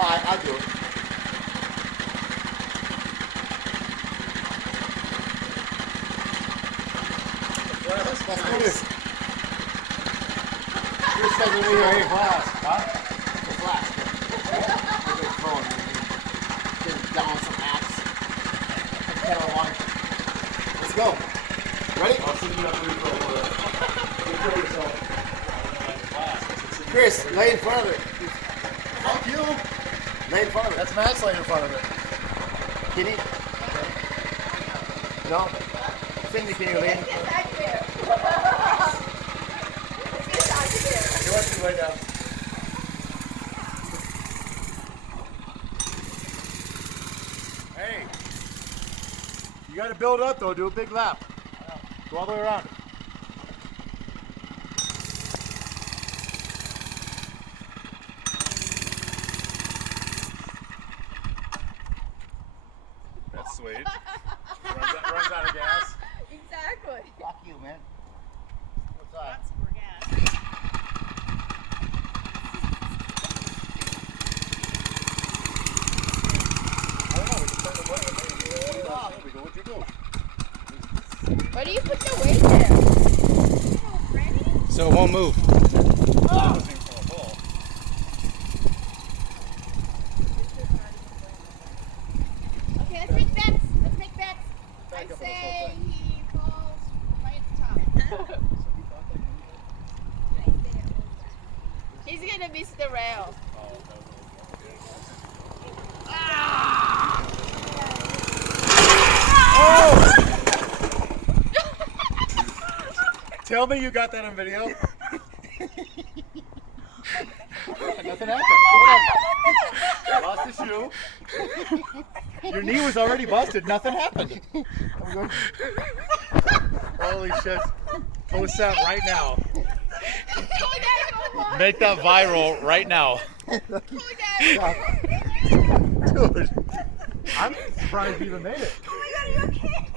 Alright, I'll do it. Let's do this. Chris says we need a flash. Huh? It's a flash. We're just throwing it. Get down some hats. Let's go. Ready? I'll send you up to Chris, lay in front of it. Fuck you. Lay in front of it. That's Matt's laying in front of it. Kitty? No? Cindy, can you lay in? Let's get back there. Let's get back there. He wants to lay down. Hey. You got to build up though. Do a big lap. Go all the way around. That's sweet. Runs out of gas. Exactly. Fuck you, man. What's that? That's more gas. I don't know. We just started looking. We go, what'd you do? Why do you put the weight there? Ready? So it won't move. Oh. Okay, let's make bets. Let's make bets. I say he falls right at the top. He's gonna miss the rail. Tell me you got that on video. Nothing happened. Lost the shoe. Your knee was already busted. Nothing happened. Holy shit. Post that right now. Make that viral right now. Dude, I'm surprised you even made it. Oh my god, are you okay?